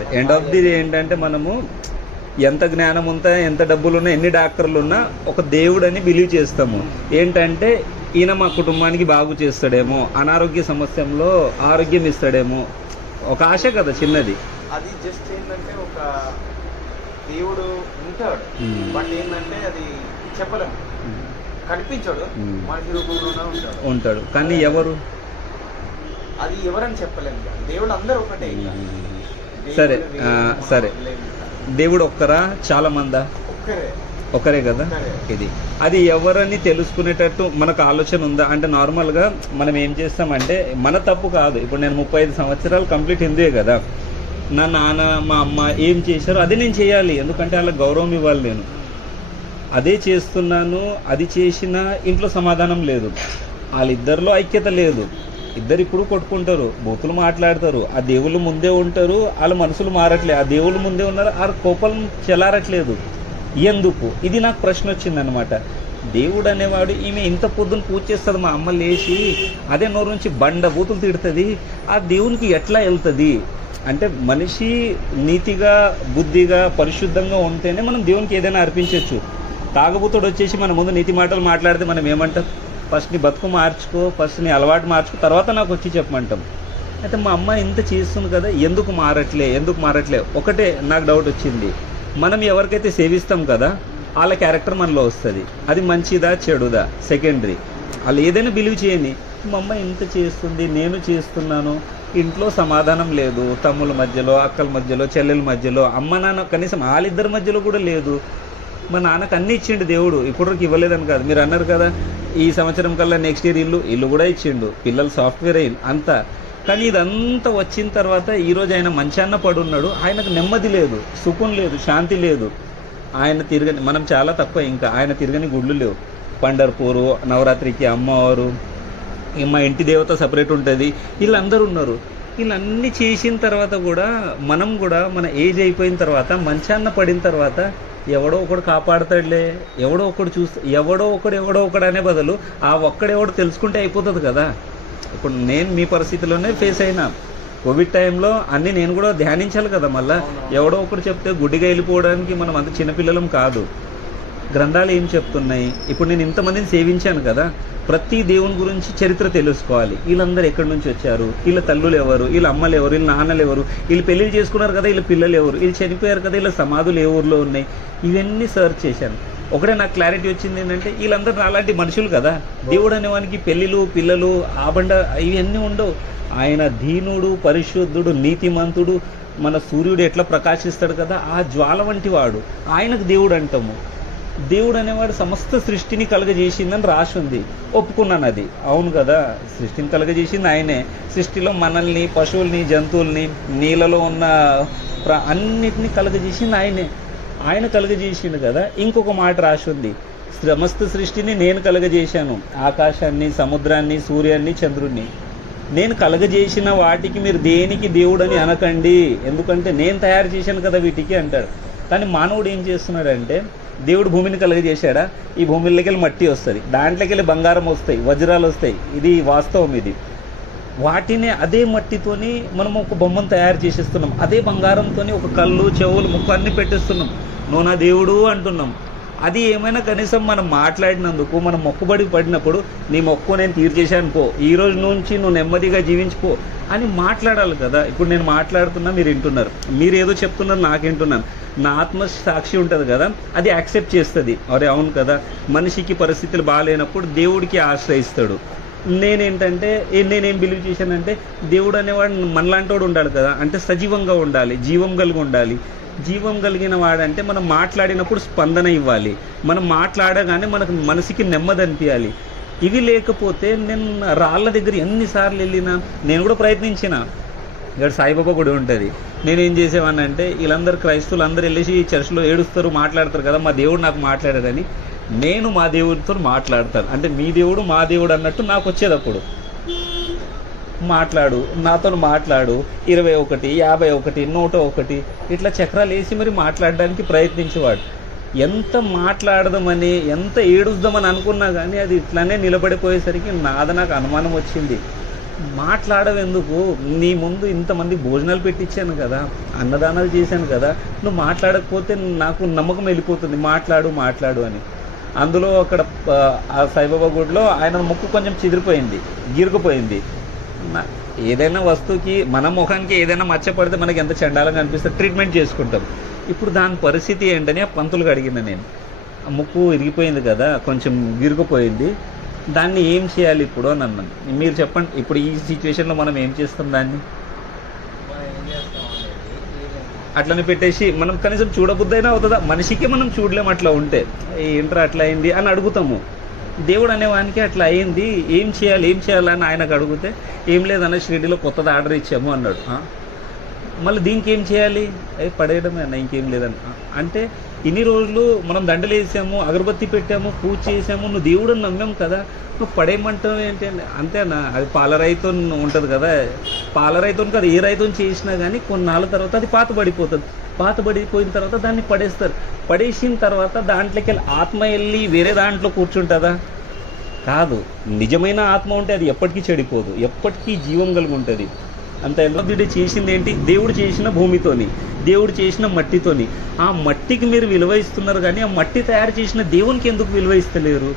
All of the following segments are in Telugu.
అదే ఎండ్ ఆఫ్ ది ఏంటంటే మనము ఎంత జ్ఞానం ఉందా ఎంత డబ్బులు ఉన్నా ఎన్ని డాక్టర్లు ఉన్నా ఒక దేవుడు అని బిలీవ్ చేస్తాము. ఏంటంటే ఈయన మా కుటుంబానికి బాగు చేస్తాడేమో అనారోగ్య సమస్యలో ఆరోగ్యం ఇస్తాడేమో. ఒక ఆశ కదా చిన్నది. అది జస్ట్ ఏంటంటే ఒక దేవుడు ఉంటాడు. Hmm. బట్ ఏంటంటే అది చెప్పలేం. కనిపించాడు. Hmm. మనిషి రూపంలోనే ఉంటాడు. ఉంటాడు. కానీ ఎవరు? అది ఎవరని చెప్పలేము. దేవుడు అందరూ ఒకటే. సరే, సరే. దేవుడు ఒక్కరా? చాలా మందా? ఒక్కరే ఒకరే కదా? ఇది. అది ఎవరని తెలుసుకునేటట్టు మనకు ఆలోచన ఉందా? అంటే నార్మల్గా మనం ఏం చేస్తామంటే మన తప్పు కాదు. ఇప్పుడు నేను ముప్పై ఐదు సంవత్సరాలు కంప్లీట్ హిందూయే కదా. నా నాన్న మా అమ్మ ఏం చేశారో అది నేను చేయాలి. ఎందుకంటే వాళ్ళ గౌరవం ఇవ్వాలి నేను. అదే చేస్తున్నాను అది చేసినా ఇంట్లో సమాధానం లేదు. వాళ్ళిద్దరిలో ఐక్యత లేదు. ఇద్దరు ఇప్పుడు కొట్టుకుంటారు బూతులు మాట్లాడతారు ఆ దేవుళ్ళు ముందే ఉంటారు వాళ్ళ మనసులు మారట్లేదు ఆ దేవుళ్ళు ముందే ఉన్నారు ఆ కోపం చెలారట్లేదు. ఎందుకు? ఇది నాకు ప్రశ్న వచ్చిందనమాట దేవుడు అనేవాడు ఈమె ఇంత పొద్దున పూజ చేస్తుంది మా అమ్మ లేచి అదే నోరు నుంచి బండ బూతులు తిడుతుంది ఆ దేవునికి ఎట్లా వెళ్తుంది? అంటే మనిషి నీతిగా బుద్ధిగా పరిశుద్ధంగా ఉంటేనే మనం దేవునికి ఏదైనా అర్పించవచ్చు తాగబూతుడు వచ్చేసి మన ముందు నీతి మాటలు మాట్లాడితే మనం ఏమంటాం? ఫస్ట్ నీ బతుకు మార్చుకో ఫస్ట్ నీ అలవాటు మార్చుకో తర్వాత నాకు వచ్చి చెప్పమంటాం. అయితే మా అమ్మ ఇంత చేస్తుంది కదా ఎందుకు మారట్లే ఎందుకు మారట్లే? ఒకటే నాకు డౌట్ వచ్చింది. మనం ఎవరికైతే సేవిస్తాం కదా వాళ్ళ క్యారెక్టర్ మనలో వస్తుంది. అది మంచిదా చెడుదా? సెకండరీ వాళ్ళు ఏదైనా బిలీవ్ చేయని మా అమ్మ ఇంత చేస్తుంది నేను చేస్తున్నాను ఇంట్లో సమాధానం లేదు తమ్ముల మధ్యలో అక్కల మధ్యలో చెల్లెల మధ్యలో అమ్మ నాన్న కనీసం వాళ్ళిద్దరి మధ్యలో కూడా లేదు. మా నాన్నకు అన్ని ఇచ్చిండు దేవుడు ఇప్పటివరకు ఇవ్వలేదని కాదు. మీరు అన్నారు కదా ఈ సంవత్సరం కల్లా నెక్స్ట్ ఇయర్ ఇల్లు ఇల్లు కూడా ఇచ్చిండు. పిల్లలు సాఫ్ట్వేర్ అయింది అంతా. కానీ ఇదంతా వచ్చిన తర్వాత ఈరోజు ఆయన మంచాన్న పడున్నాడు. ఆయనకు నెమ్మది లేదు సుఖం లేదు శాంతి లేదు. ఆయన తిరగని మనం చాలా తక్కువ ఇంకా ఆయన తిరగని గుళ్ళు లేవు. పండర్పూరు నవరాత్రికి అమ్మవారు మా ఇంటి దేవత సపరేట్ ఉంటుంది. వీళ్ళందరూ ఉన్నారు. వీళ్ళన్నీ చేసిన తర్వాత కూడా మనం కూడా మన ఏజ్ అయిపోయిన తర్వాత మంచాన్న పడిన తర్వాత ఎవడో ఒకడు కాపాడతాడులే ఎవడో ఒకడు చూస్తా ఎవడో ఒకడు ఎవడో ఒకడు అనే బదులు ఆ ఒక్కడెవడో తెలుసుకుంటే అయిపోతుంది కదా. ఇప్పుడు నేను మీ పరిస్థితిలోనే ఫేస్ అయినా. కోవిడ్ టైంలో అన్నీ నేను కూడా ధ్యానించాలి కదా మళ్ళా. ఎవడో ఒకడు చెప్తే గుడ్డిగా వెళ్ళిపోవడానికి మనం అంత చిన్నపిల్లలం కాదు. గ్రంథాలు ఏం చెప్తున్నాయి? ఇప్పుడు నేను ఇంతమందిని సేవించాను కదా. ప్రతి దేవుని గురించి చరిత్ర తెలుసుకోవాలి. వీళ్ళందరూ ఎక్కడి నుంచి వచ్చారు? వీళ్ళ తల్లులు ఎవరు? వీళ్ళ అమ్మలు ఎవరు? వీళ్ళ నాన్నలు ఎవరు? వీళ్ళు పెళ్ళి చేసుకున్నారు కదా వీళ్ళ పిల్లలు ఎవరు? వీళ్ళు చనిపోయారు కదా వీళ్ళ సమాధులు ఏ ఊర్లో ఉన్నాయి? ఇవన్నీ సర్చ్ చేశాను. ఒకటే నాకు క్లారిటీ వచ్చింది ఏంటంటే వీళ్ళందరూ అలాంటి మనుషులు కదా. దేవుడు అనేవానికి పెళ్ళిళ్ళు పిల్లలు ఆబండ ఇవన్నీ ఉండవు. ఆయన దీనుడు పరిశుద్ధుడు నీతిమంతుడు మన సూర్యుడు ఎట్లా ప్రకాశిస్తాడు కదా? ఆ జ్వాల వంటి వాడు. ఆయనకు దేవుడు అంటాము. దేవుడు అనేవాడు సమస్త సృష్టిని కలుగజేసిందని రాసి ఉంది ఒప్పుకున్నాను అది. అవును కదా సృష్టిని కలుగజేసింది ఆయనే. సృష్టిలో మనల్ని పశువుల్ని జంతువుల్ని నీళ్ళలో ఉన్న ప్ర అన్నిటిని కలుగజేసింది ఆయనే. ఆయన కలుగజేసిండు కదా ఇంకొక మాట రాసి ఉంది సమస్త సృష్టిని నేను కలుగజేశాను. ఆకాశాన్ని సముద్రాన్ని సూర్యాన్ని చంద్రుణ్ణి. నేను కలగజేసిన వాటికి మీరు దేనికి దేవుడని అనకండి. ఎందుకంటే నేను తయారు చేశాను కదా వీటికి అంటాడు. కానీ మానవుడు ఏం చేస్తున్నాడంటే దేవుడు భూమిని కలుగజేశాడా? ఈ భూమిలోకి వెళ్ళి మట్టి వస్తుంది. దాంట్లోకి వెళ్ళి బంగారం వస్తాయి వజ్రాలు వస్తాయి. ఇది వాస్తవం ఇది. వాటిని అదే మట్టితోని మనం ఒక బొమ్మను తయారు చేసేస్తున్నాం. అదే బంగారంతో ఒక కళ్ళు చెవులు ముక్కు అన్ని పెట్టేస్తున్నాం. నువ్వు నా దేవుడు అంటున్నాం. అది ఏమైనా కనీసం మనం మాట్లాడినందుకు మనం మొక్కుబడి పడినప్పుడు నీ మొక్కు నేను తీర్చేశాను పో. ఈ రోజు నుంచి నువ్వు నెమ్మదిగా జీవించిపో అని మాట్లాడాలి కదా. ఇప్పుడు నేను మాట్లాడుతున్నా మీరు వింటున్నారు. మీరు ఏదో చెప్తున్నారు నాకు వింటున్నాను. నా ఆత్మ సాక్షి ఉంటుంది కదా అది యాక్సెప్ట్ చేస్తుంది. అరే అవును కదా మనిషికి పరిస్థితులు బాగాలేనప్పుడు దేవుడికి ఆశ్రయిస్తాడు. నేనేంటంటే నేనేం బిలీవ్ చేశానంటే దేవుడు అనేవాడు మనలాంటోడు ఉండాలి కదా అంటే సజీవంగా ఉండాలి జీవం కలిగి ఉండాలి. జీవం కలిగిన వాడంటే మనం మాట్లాడినప్పుడు స్పందన ఇవ్వాలి. మనం మాట్లాడగానే మనకు మనసుకి నెమ్మది అనిపించాలి ఇవి లేకపోతే నేను రాళ్ళ దగ్గర ఎన్నిసార్లు వెళ్ళినా నేను కూడా ప్రయత్నించిన ఇక్కడ సాయిబాబా గుడి ఉంటుంది. నేనేం చేసేవాడిని అంటే వీళ్ళందరూ క్రైస్తవులు అందరూ వెళ్ళేసి చర్చిలో ఏడుస్తారు మాట్లాడతారు కదా మా దేవుడు నాకు మాట్లాడారని నేను మా దేవుడితో మాట్లాడతాను. అంటే మీ దేవుడు మా దేవుడు అన్నట్టు నాకు వచ్చేటప్పుడు మాట్లాడు నాతో మాట్లాడు ఇరవై ఒకటి యాభై ఒకటి నూట ఒకటి ఇట్లా చక్రాలు వేసి మరి మాట్లాడడానికి ప్రయత్నించేవాడు. ఎంత మాట్లాడదామని ఎంత ఏడుద్దామని అనుకున్నా కానీ అది ఇట్లానే నిలబడిపోయేసరికి నాద నాకు అనుమానం వచ్చింది. మాట్లాడవెందుకు నీ ముందు ఇంతమంది భోజనాలు పెట్టించాను కదా అన్నదానాలు చేశాను కదా నువ్వు మాట్లాడకపోతే నాకు నమ్మకం వెళ్ళిపోతుంది. మాట్లాడు మాట్లాడు అని. అందులో అక్కడ ఆ, సాయిబాబా గుడిలో ఆయన ముక్కు కొంచెం చిదిరిపోయింది గిరుకుపోయింది ఏదైనా వస్తువుకి మన ముఖానికి ఏదైనా మచ్చ పడితే మనకి ఎంత చండాలంగా అనిపిస్తే ట్రీట్మెంట్ చేసుకుంటాం. ఇప్పుడు దాని పరిస్థితి ఏంటని ఆ పంతులుగా అడిగిన నేను. ఆ ముక్కు ఇరిగిపోయింది కదా కొంచెం గిరుకుపోయింది దాన్ని ఏం చేయాలి ఇప్పుడు అని అన్నాను. మీరు చెప్పండి ఇప్పుడు ఈ సిచ్యువేషన్లో మనం ఏం చేస్తాం దాన్ని? అట్లని పెట్టేసి మనం కనీసం చూడబుద్దైనా అవుతుందా? మనిషికి మనం చూడలేం అట్లా ఉంటే. ఏంట్రా అట్లా అయింది అని అడుగుతాము. దేవుడు అనేవానికి అట్లా అయింది. ఏం చేయాలి ఏం చేయాలి అని ఆయనకు అడిగితే ఏం లేదన్న షిరిడిలో కొత్తది ఆర్డర్ ఇచ్చాము అన్నాడు. మళ్ళీ దీనికి ఏం చేయాలి? అవి పడేయడమే అన్న ఇంకేం లేదన్న అంటే ఇన్ని రోజులు మనం దండలు వేసాము అగరబత్తి పెట్టాము పూజ చేసాము నువ్వు దేవుడిని నమ్మాం కదా నువ్వు పడేయమంటావు ఏంటి అని అంతేనా అది పాల రైతు ఉంటుంది కదా. పాలరైతో కదా ఏ రైతుని చేసినా కానీ కొన్నాళ్ళ తర్వాత అది పాత పడిపోతుంది పాత పడిపోయిన తర్వాత దాన్ని పడేస్తారు. పడేసిన తర్వాత దాంట్లోకి వెళ్ళి ఆత్మ వెళ్ళి వేరే దాంట్లో కూర్చుంటుందా? కాదు. నిజమైన ఆత్మ ఉంటే అది ఎప్పటికీ చెడిపోదు. ఎప్పటికీ జీవం కలిగి ఉంటుంది. అంత ఎల్లొద్దుడి చేసింది ఏంటి? దేవుడు చేసిన భూమితోని దేవుడు చేసిన మట్టితోని. ఆ మట్టికి మీరు విలువ ఇస్తున్నారు కానీ ఆ మట్టి తయారు చేసిన దేవునికి ఎందుకు విలువ ఇస్తలేరు?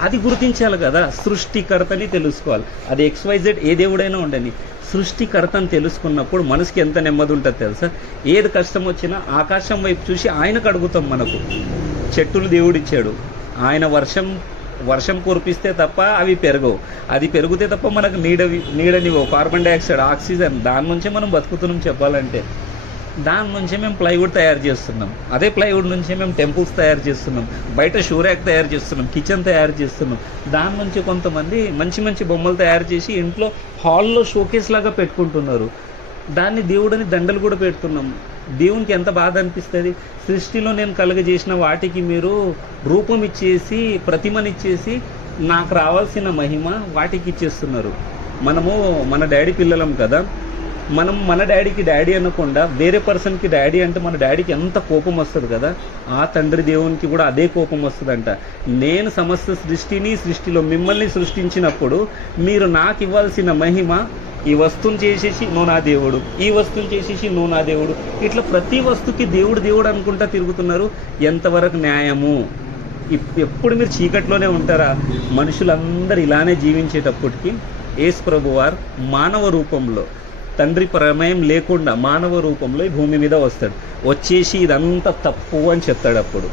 అది గుర్తించాలి కదా. సృష్టికర్తని తెలుసుకోవాలి. అది ఎక్స్వైజెడ్ ఏ దేవుడైనా ఉండని సృష్టికర్తని తెలుసుకున్నప్పుడు మనసుకి ఎంత నెమ్మది ఉంటుంది తెలుసా? ఏది కష్టం వచ్చినా ఆకాశం వైపు చూసి ఆయనకు అడుగుతాం మనకు. చెట్టులు దేవుడిచ్చాడు. ఆయన వర్షం వర్షం కురిపిస్తే తప్ప అవి పెరగవు. అది పెరిగితే తప్ప మనకు నీడ నీడనివ్వవు. కార్బన్ డైఆక్సైడ్ ఆక్సిజన్ దాని నుంచే మనం బతుకుతున్నాం చెప్పాలంటే. దాని నుంచే మేము ప్లైవుడ్ తయారు చేస్తున్నాం. అదే ప్లైవుడ్ నుంచే మేము టెంపుల్స్ తయారు చేస్తున్నాం. బయట షూరాక్ తయారు చేస్తున్నాం. కిచెన్ తయారు చేస్తున్నాం. దాని నుంచి కొంతమంది మంచి మంచి బొమ్మలు తయారు చేసి ఇంట్లో హాల్లో షోకేస్ లాగా పెట్టుకుంటున్నారు. దాన్ని దేవుడని దండలు కూడా పెడుతున్నాం దేవునికి ఎంత బాధ అనిపిస్తుంది? సృష్టిలో నేను కలుగజేసిన వాటికి మీరు రూపం ఇచ్చేసి ప్రతిమనిచ్చేసి నాకు రావాల్సిన మహిమ వాటికి ఇచ్చేస్తున్నారు. మనము మన డాడీ పిల్లలం కదా. మనం మన డాడీకి డాడీ అనకుండా వేరే పర్సన్కి డాడీ అంటే మన డాడీకి ఎంత కోపం వస్తుంది కదా? ఆ తండ్రి దేవునికి కూడా అదే కోపం వస్తుందంట. నేను సమస్త సృష్టిని సృష్టిలో మిమ్మల్ని సృష్టించినప్పుడు మీరు నాకు ఇవ్వాల్సిన మహిమ ఈ వస్తువుని చేసేసి నువ్వు నా దేవుడు. ఈ వస్తువుని చేసేసి నువ్వు నా దేవుడు. ఇట్లా ప్రతి వస్తువుకి దేవుడు దేవుడు అనుకుంటా తిరుగుతున్నారు. ఎంతవరకు న్యాయము? ఇప్- ఎప్పుడు మీరు చీకట్లోనే ఉంటారా? మనుషులందరూ ఇలానే జీవించేటప్పటికి ఏసు ప్రభువార్ మానవ రూపంలో తండ్రి ప్రమేయం లేకుండా మానవ రూపంలో ఈ భూమి మీద వస్తాడు. వచ్చేసి ఇదంతా తప్పు అని చెప్తాడు అప్పుడు.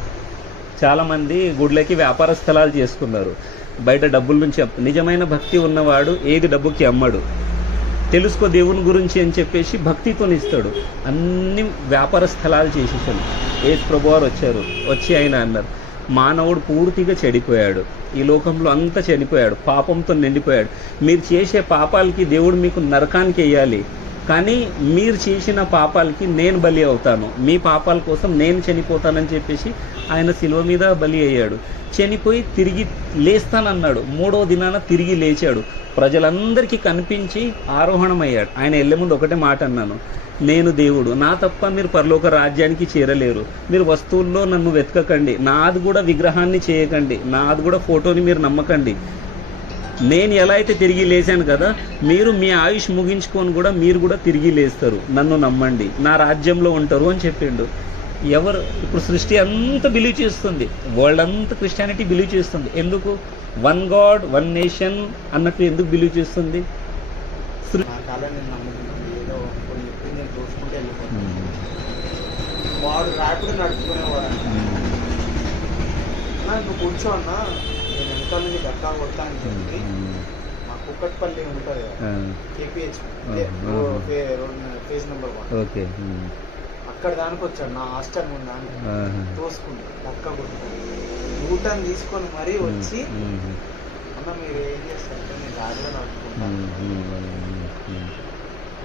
చాలామంది గుడ్లకి వ్యాపార స్థలాలు చేసుకున్నారు. బయట డబ్బుల నుంచి నిజమైన భక్తి ఉన్నవాడు ఏది డబ్బుకి అమ్మడు. తెలుసుకో దేవుని గురించి అని చెప్పేసి భక్తితో ఇస్తాడు అన్ని వ్యాపార స్థలాలు చేసేసాను ఏసు ప్రభువారు వచ్చారు. వచ్చి ఆయన అన్నారు మానవుడు పూర్తిగా చెడిపోయాడు. ఈ లోకంలో అంతా చనిపోయాడు. పాపంతో నిండిపోయాడు. మీరు చేసే పాపాలకి దేవుడు మీకు నరకానికి వేయాలి. కానీ మీరు చేసిన పాపాలకి నేను బలి అవుతాను. మీ పాపాల కోసం నేను చనిపోతానని చెప్పేసి ఆయన శిలువ మీద బలి అయ్యాడు. చనిపోయి తిరిగి లేస్తానన్నాడు. మూడో దినాన తిరిగి లేచాడు. ప్రజలందరికీ కనిపించి ఆరోహణమయ్యాడు. ఆయన వెళ్ళే ముందు ఒకటే మాట అన్నాను. నేను దేవుడు. నా తప్ప మీరు పరలోక రాజ్యానికి చేరలేరు. మీరు వస్తువుల్లో నన్ను వెతకకండి. నాది కూడా విగ్రహాన్ని చేయకండి. నాది కూడా ఫోటోని మీరు నమ్మకండి. నేను ఎలా అయితే తిరిగి లేచాను కదా మీరు మీ ఆయుష్ ముగించుకొని కూడా మీరు కూడా తిరిగి లేస్తారు. నన్ను నమ్మండి. నా రాజ్యంలో ఉంటారు అని చెప్పిండు. ఎవరు ఇప్పుడు సృష్టి అంతా బిలీవ్ చేస్తుంది. వరల్డ్ అంతా క్రిస్టియానిటీ బిలీవ్ చేస్తుంది. ఎందుకు? వన్ గాడ్ వన్ నేషన్ అన్నట్టు ఎందుకు బిలీవ్ చేస్తుంది? వాడు ర్యాపిడ్ నడుచుకునేవాడు. నాకు కూర్చో అన్న. నేను ఎంత నుంచి దక్కా కొడతా అని చెప్పి మా కుక్కట్పల్లి ఉంటుంది కేపీహెచ్ ఆ. Phase number one. ఓకే. అక్కడ దానికి వచ్చాడు నా హాస్టల్ ముందు. తోసుకుంది కొట్టుకుంది యూటర్న్ తీసుకొని మరీ వచ్చి అన్న మీరు ఏం చేస్తారంటే నేను రాజుగా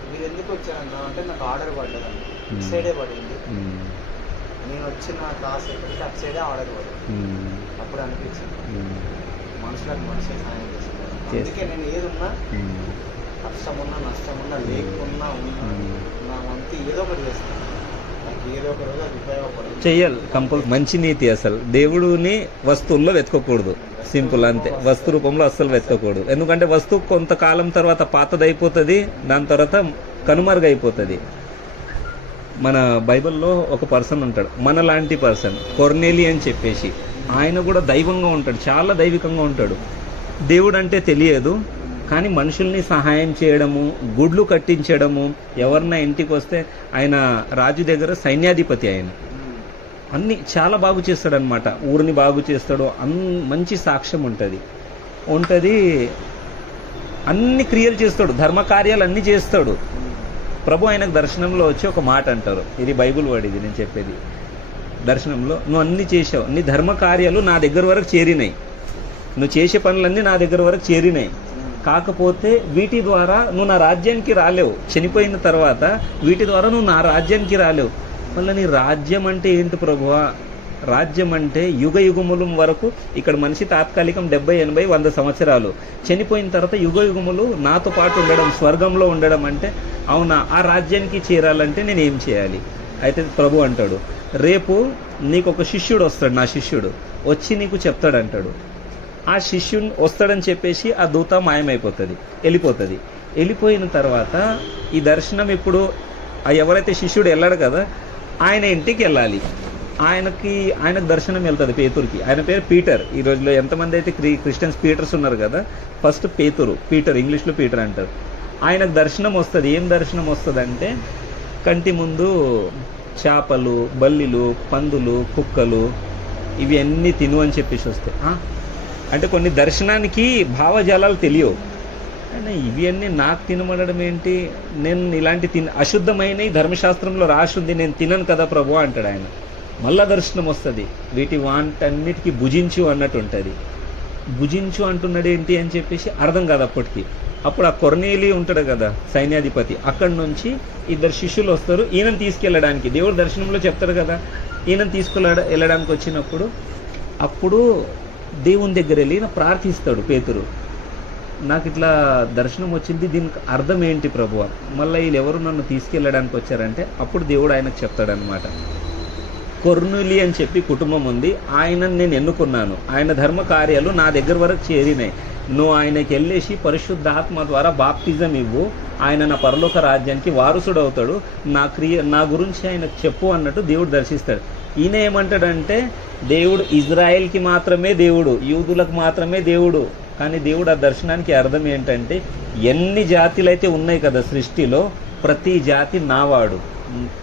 మీరు ఎందుకు వచ్చారన్న అంటే నాకు ఆర్డర్ పడ్డదండి. ఇటు సైడే పడింది. నేను వచ్చిన క్లాస్ ఎక్కడికి అటు సైడే ఆర్డర్ పడింది అప్పుడు అనిపించింది. మనుషులకు మనుషులు సాయం Yes. అందుకే నేను ఏది ఉన్నా ఉమ్. కష్టం ఉన్నా నష్టం ఉన్నా లేకున్నా ఉన్నా. నా వంతు ఏదో ఒకటి చేస్తాను నాకు ఏదో ఒక రోజు అది ఉపయోగపడుతుంది చెయ్యాలి కంపల్ మంచి నీతి అసలు. దేవుడిని వస్తువుల్లో వెతకకూడదు. సింపుల్ అంతే. వస్తు రూపంలో అస్సలు వెతకకూడదు. ఎందుకంటే వస్తువు కొంతకాలం తర్వాత పాతదైపోతుంది దాని తర్వాత కనుమరుగైపోతుంది. మన బైబిల్లో ఒక పర్సన్ ఉంటాడు మన లాంటి పర్సన్ కొర్నేలి అని చెప్పేసి. ఆయన కూడా దైవంగా ఉంటాడు చాలా దైవికంగా ఉంటాడు. దేవుడు అంటే తెలియదు కానీ మనుషుల్ని సహాయం చేయడము గుడ్లు కట్టించడము ఎవరన్నా ఇంటికి వస్తే ఆయన రాజు దగ్గర సైన్యాధిపతి ఆయన. అన్ని చాలా బాగు చేస్తాడనమాట ఊరిని బాగు చేస్తాడు అన్ మంచి సాక్ష్యం ఉంటుంది. ఉంటుంది అన్ని క్రియలు చేస్తాడు. ధర్మ కార్యాలు అన్నీ చేస్తాడు. ప్రభు ఆయనకు దర్శనంలో వచ్చి ఒక మాట అంటారు. ఇది బైబుల్ వర్డ్ ఇది నేను చెప్పేది. దర్శనంలో నువ్వు అన్ని చేసావు నీ ధర్మ కార్యాలు నా దగ్గర వరకు చేరినాయి. నువ్వు చేసే పనులన్నీ నా దగ్గర వరకు చేరినాయి. కాకపోతే వీటి ద్వారా నువ్వు నా రాజ్యానికి రాలేవు. చనిపోయిన తర్వాత వీటి ద్వారా నువ్వు నా రాజ్యానికి రాలేవు. మళ్ళీ నీ రాజ్యం అంటే ఏంటి ప్రభువా? రాజ్యం అంటే యుగ యుగములు వరకు ఇక్కడ మనిషి తాత్కాలికం డెబ్బై ఎనభై వంద సంవత్సరాలు. చనిపోయిన తర్వాత యుగ యుగములు నాతో పాటు ఉండడం స్వర్గంలో ఉండడం అంటే అవునా? ఆ రాజ్యానికి చేరాలంటే నేను ఏం చేయాలి? అయితే ప్రభు అంటాడు రేపు నీకు ఒక శిష్యుడు వస్తాడు నా శిష్యుడు. వచ్చి నీకు చెప్తాడు అంటాడు ఆ శిష్యుని వస్తాడని చెప్పేసి ఆ దూత మాయమైపోతుంది వెళ్ళిపోతుంది. వెళ్ళిపోయిన తర్వాత ఈ దర్శనం ఇప్పుడు ఎవరైతే శిష్యుడు వెళ్ళాడు కదా ఆయన ఇంటికి వెళ్ళాలి. ఆయనకి ఆయనకు దర్శనం వెళ్తుంది పేతురికి. ఆయన పేరు పీటర్. ఈ రోజులో ఎంతమంది అయితే క్రి క్రిస్టియన్స్ పీటర్స్ ఉన్నారు కదా ఫస్ట్ పేతురు పీటర్ ఇంగ్లీష్లో పీటర్ అంటారు. ఆయనకు దర్శనం వస్తుంది. ఏం దర్శనం వస్తుంది అంటే కంటి ముందు చేపలు బల్లిలు పందులు కుక్కలు ఇవి అన్నీ తిను అని చెప్పేసి వస్తాయి. అంటే కొన్ని దర్శనానికి భావజాలాలు తెలియవు. అంటే ఇవన్నీ నాకు తినమనడం ఏంటి? నేను ఇలాంటి తిన అశుద్ధమైన ధర్మశాస్త్రంలో రాసి ఉంది నేను తినను కదా ప్రభు అంటాడు ఆయన. మళ్ళా దర్శనం వస్తుంది. వీటి వాటన్నిటికీ భుజించు అన్నట్టు ఉంటుంది. భుజించు అంటున్నాడు ఏంటి అని చెప్పేసి అర్థం కాదు అప్పటికి. అప్పుడు ఆ కొరనేలి ఉంటాడు కదా సైన్యాధిపతి అక్కడి నుంచి ఇద్దరు శిష్యులు వస్తారు. ఈయనను తీసుకెళ్ళడానికి. దేవుడు దర్శనంలో చెప్తాడు కదా ఈయనను తీసుకెళ్ళ వెళ్ళడానికి వచ్చినప్పుడు అప్పుడు దేవుని దగ్గర వెళ్ళి ప్రార్థిస్తాడు పేతురు. నాకు ఇట్లా దర్శనం వచ్చింది దీనికి అర్థం ఏంటి ప్రభువ మళ్ళీ వీళ్ళు ఎవరు నన్ను తీసుకెళ్ళడానికి వచ్చారంటే అప్పుడు దేవుడు ఆయనకు చెప్తాడనమాట కొర్నులి అని చెప్పి కుటుంబం ఉంది. ఆయనను నేను ఎన్నుకున్నాను. ఆయన ధర్మ కార్యాలు నా దగ్గర వరకు చేరినాయి. నువ్వు ఆయనకి వెళ్ళేసి పరిశుద్ధాత్మ ద్వారా బాప్తిజం ఇవ్వు. ఆయన నా పరలోక రాజ్యానికి వారసుడు అవుతాడు నా క్రియ నా గురించి ఆయన చెప్పు అన్నట్టు దేవుడు దర్శిస్తాడు. ఈయన ఏమంటాడంటే దేవుడు ఇజ్రాయెల్కి మాత్రమే దేవుడు యూదులకు మాత్రమే దేవుడు. కానీ దేవుడు ఆ దర్శనానికి అర్థం ఏంటంటే ఎన్ని జాతులైతే ఉన్నాయి కదా సృష్టిలో ప్రతి జాతి నావాడు.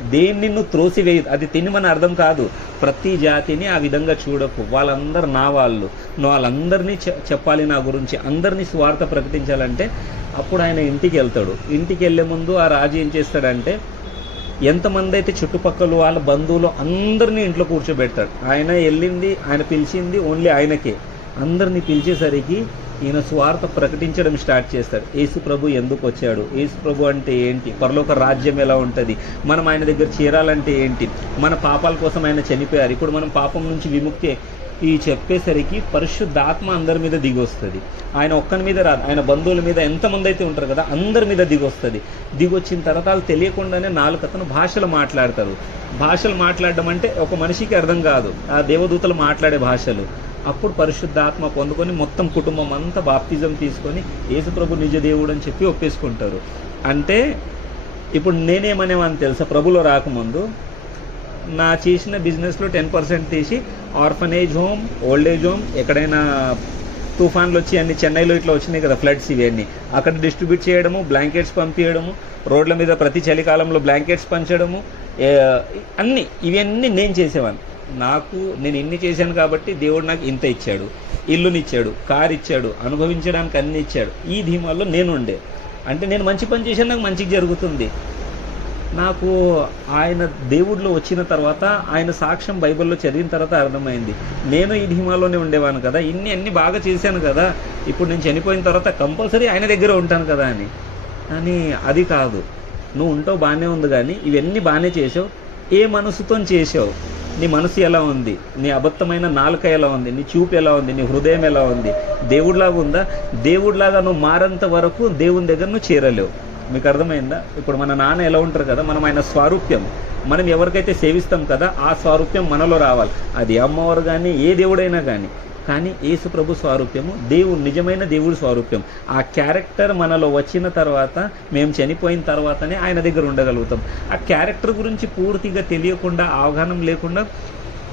దేన్ని నువ్వు త్రోసివేయ అది తినమని అర్థం కాదు. ప్రతి జాతిని ఆ విధంగా చూడకు. వాళ్ళందరూ నా వాళ్ళు. నువ్వు వాళ్ళందరినీ చె- చెప్పాలి నా గురించి. అందరినీ స్వార్థ ప్రకటించాలంటే అప్పుడు ఆయన ఇంటికి వెళ్తాడు. ఇంటికి వెళ్ళే ముందు ఆ రాజు ఏం చేస్తాడంటే ఎంతమంది అయితే చుట్టుపక్కల వాళ్ళ బంధువులు అందరినీ ఇంట్లో కూర్చోబెడతాడు. ఆయన వెళ్ళింది ఆయన పిలిచింది ఓన్లీ ఆయనకే. అందరినీ పిలిచేసరికి ఈయన స్వార్థ ప్రకటించడం స్టార్ట్ చేస్తాడు. యేసు ప్రభు ఎందుకు వచ్చాడు? యేసు ప్రభు అంటే ఏంటి? పరలోక రాజ్యం ఎలా ఉంటుంది? మనం ఆయన దగ్గర చేరాలంటే ఏంటి? మన పాపాల కోసం ఆయన చనిపోయారు. ఇప్పుడు మనం పాపం నుంచి విముక్తి ఈ చెప్పేసరికి పరిశుద్ధాత్మ అందరి మీద దిగి వస్తుంది ఆయన ఒక్కని మీద రాదు. ఆయన బంధువుల మీద ఎంతమంది అయితే ఉంటారు కదా అందరి మీద దిగి వస్తుంది తర్వాత వాళ్ళు తెలియకుండానే నాలుగు అతను భాషలు మాట్లాడతారు. భాషలు మాట్లాడడం అంటే ఒక మనిషికి అర్థం కాదు. ఆ దేవదూతలు మాట్లాడే భాషలు. అప్పుడు పరిశుద్ధాత్మ పొందుకొని మొత్తం కుటుంబం అంతా బాప్తిజం తీసుకొని యేసుప్రభు నిజ దేవుడు అని చెప్పి ఒప్పేసుకుంటారు. అంటే ఇప్పుడు నేనేమనేవాని తెలుసా? ప్రభులో రాకముందు నా చేసిన బిజినెస్లో టెన్ పర్సెంట్ తీసి orphanage home old age home ఎక్కడైనా తుఫాన్లు వచ్చి అన్ని చెన్నైలో ఇట్లా వచ్చినాయి కదా ఫ్లడ్స్ ఇవన్నీ. అక్కడ డిస్ట్రిబ్యూట్ చేయడము బ్లాంకెట్స్ పంపించడము రోడ్ల మీద ప్రతి చలికాలంలో బ్లాంకెట్స్ పంచడము అన్ని ఇవన్నీ నేను చేసేవాడిని నాకు నేను ఇన్ని చేశాను కాబట్టి దేవుడు నాకు ఇంత ఇచ్చాడు. ఇల్లునిచ్చాడు కార్ ఇచ్చాడు అనుభవించడానికి అన్ని ఇచ్చాడు. ఈ ధీమాల్లో నేను ఉండే. అంటే నేను మంచి పని చేశాను నాకు మంచిగా జరుగుతుంది. నాకు ఆయన దేవుడిలో వచ్చిన తర్వాత ఆయన సాక్ష్యం బైబిల్లో చదివిన తర్వాత అర్థమైంది. నేను ఈ ధీమాలోనే ఉండేవాను కదా ఇన్ని అన్ని బాగా చేశాను కదా ఇప్పుడు నేను చనిపోయిన తర్వాత కంపల్సరీ ఆయన దగ్గర ఉంటాను కదా అని. కానీ అది కాదు. నువ్వు ఉంటావు బాగానే ఉంది కానీ ఇవన్నీ బాగానే చేసావు ఏ మనసుతో చేసావు నీ మనసు ఎలా ఉంది? నీ అబద్ధమైన నాలుక ఎలా ఉంది? నీ చూపు ఎలా ఉంది? నీ హృదయం ఎలా ఉంది? దేవుడిలాగా ఉందా? దేవుడిలాగా నువ్వు మారంత వరకు దేవుని దగ్గర నువ్వు చేరలేవు. మీకు అర్థమైందా? ఇప్పుడు మన నాన్న ఎలా ఉంటారు కదా మనం ఆయన స్వారూప్యం. మనం ఎవరికైతే సేవిస్తాం కదా ఆ స్వారూప్యం మనలో రావాలి. అది అమ్మవారు కానీ ఏ దేవుడైనా కానీ కానీ యేసు ప్రభు స్వారూప్యము దేవుడు నిజమైన దేవుడి స్వారూప్యం. ఆ క్యారెక్టర్ మనలో వచ్చిన తర్వాత మేము చనిపోయిన తర్వాతనే ఆయన దగ్గర ఉండగలుగుతాం. ఆ క్యారెక్టర్ గురించి పూర్తిగా తెలియకుండా అవగాహన లేకుండా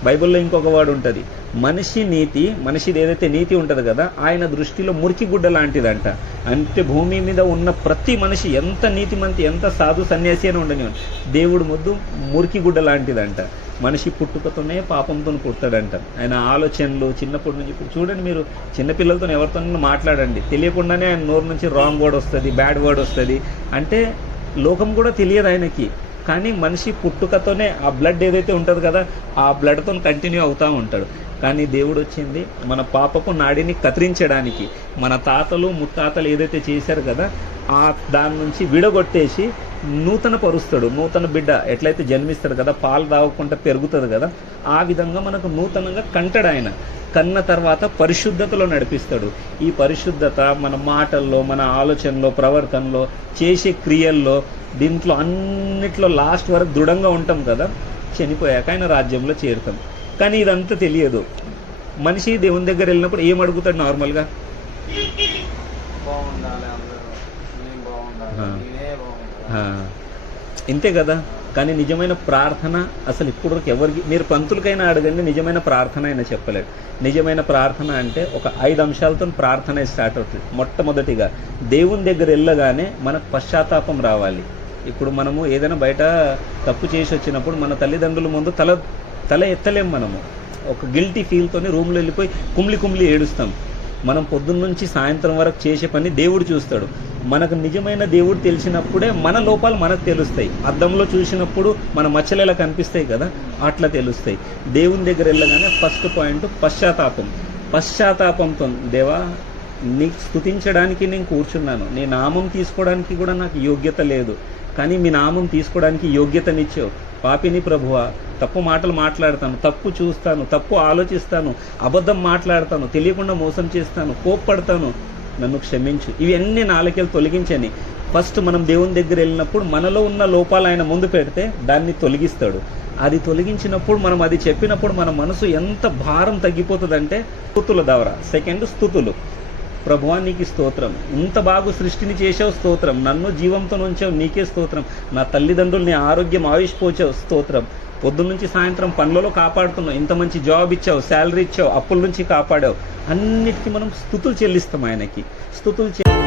బైబిల్లో ఇంకొక వాడు ఉంటుంది. మనిషి నీతి మనిషిది ఏదైతే నీతి ఉంటుంది కదా ఆయన దృష్టిలో మురికి గుడ్డ లాంటిదంట. అంటే భూమి మీద ఉన్న ప్రతి మనిషి ఎంత నీతిమంతి ఎంత సాధు సన్యాసి అని ఉండని దేవుడు ముద్దు మురికి గుడ్డ లాంటిదంట. మనిషి పుట్టుకతోనే పాపంతో పుడతాడంట. ఆయన ఆలోచనలు చిన్నప్పటి నుంచి ఇప్పుడు చూడండి మీరు చిన్నపిల్లలతో ఎవరితో మాట్లాడండి. తెలియకుండానే ఆయన నోరు నుంచి రాంగ్ వర్డ్ వస్తుంది బ్యాడ్ వర్డ్ వస్తుంది. అంటే లోకం కూడా తెలియదు ఆయనకి. కానీ మనిషి పుట్టుకతోనే ఆ బ్లడ్ ఏదైతే ఉంటుంది కదా ఆ బ్లడ్తో కంటిన్యూ అవుతూ ఉంటాడు. కానీ దేవుడు వచ్చింది మన పాపపు నాడిని కత్తిరించడానికి. మన తాతలు ముత్తాతలు ఏదైతే చేశారు కదా ఆ దాని నుంచి విడగొట్టేసి నూతన పరుస్తాడు. నూతన బిడ్డ ఎట్లయితే జన్మిస్తాడు కదా పాలు తాగకుండా పెరుగుతుంది కదా ఆ విధంగా మనకు నూతనంగా కంటాడు ఆయన. కన్న తర్వాత పరిశుద్ధతలో నడిపిస్తాడు. ఈ పరిశుద్ధత మన మాటల్లో మన ఆలోచనలో ప్రవర్తనలో చేసే క్రియల్లో దీంట్లో అన్నిట్లో లాస్ట్ వరకు దృఢంగా ఉంటాం కదా చనిపోయాక ఆయన రాజ్యంలో చేరుతాం. కానీ ఇదంతా తెలియదు. మనిషి దేవుని దగ్గర వెళ్ళినప్పుడు ఏం అడుగుతాడు నార్మల్గా? బాగుండాలి అందరూ నేను బాగుండాలి ఆ. నేనే బాగుండాలి ఆ, ఇంతే కదా. కానీ నిజమైన ప్రార్థన అసలు ఇప్పటివరకు ఎవరికి మీరు పంతులకైనా అడగండి నిజమైన ప్రార్థన అయినా చెప్పలేదు నిజమైన ప్రార్థన అంటే ఒక ఐదు అంశాలతో ప్రార్థన స్టార్ట్ అవుతుంది. మొట్టమొదటిగా దేవుని దగ్గర వెళ్ళగానే మనకు పశ్చాత్తాపం రావాలి. ఇప్పుడు మనము ఏదైనా బయట తప్పు చేసి వచ్చినప్పుడు మన తల్లిదండ్రుల ముందు తల తల ఎత్తలేం మనము. ఒక గిల్టీ ఫీల్తోనే రూమ్లో వెళ్ళిపోయి కుమ్లి కుమ్లి ఏడుస్తాం. మనం పొద్దున్న నుంచి సాయంత్రం వరకు చేసే పని దేవుడు చూస్తాడు. మనకు నిజమైన దేవుడు తెలిసినప్పుడే మన లోపాలు మనకు తెలుస్తాయి. అద్దంలో చూసినప్పుడు మన మచ్చలు ఎలా కనిపిస్తాయి కదా అట్లా తెలుస్తాయి. దేవుని దగ్గర వెళ్ళగానే ఫస్ట్ పాయింట్ పశ్చాత్తాపం. పశ్చాత్తాపంతో దేవా నీకు స్థుతించడానికి నేను కూర్చున్నాను. నీ నామం తీసుకోవడానికి కూడా నాకు యోగ్యత లేదు. కానీ మీ నామం తీసుకోవడానికి యోగ్యతనిచ్చావు. పాపిని ప్రభువ తప్పు మాటలు మాట్లాడతాను తప్పు చూస్తాను తప్పు ఆలోచిస్తాను అబద్ధం మాట్లాడతాను తెలియకుండా మోసం చేస్తాను కోప్పడతాను నన్ను క్షమించు. ఇవన్నీ నాలుకెళ్ళి తొలగించని. ఫస్ట్ మనం దేవుని దగ్గర వెళ్ళినప్పుడు మనలో ఉన్న లోపాలు ఆయన ముందు పెడితే దాన్ని తొలగిస్తాడు. అది తొలగించినప్పుడు మనం అది చెప్పినప్పుడు మన మనసు ఎంత భారం తగ్గిపోతుందంటే స్థుతుల దవర. సెకండ్ స్థుతులు. ప్రభువా నీకు స్తోత్రం. ఇంత బాగు సృష్టిని చేసావు స్తోత్రం. నన్ను జీవంతో ఉంచావు నీకే స్తోత్రం. నా తల్లిదండ్రుల్ని ఆరోగ్యం ఆయుష్పోచావు స్తోత్రం. పొద్దున్న నుంచి సాయంత్రం పనులలో కాపాడుతున్నావు. ఇంత మంచి జాబ్ ఇచ్చావు శాలరీ ఇచ్చావు అప్పుల నుంచి కాపాడావు. అన్నిటికీ మనం స్థుతులు చెల్లిస్తాం ఆయనకి. స్థుతులు చె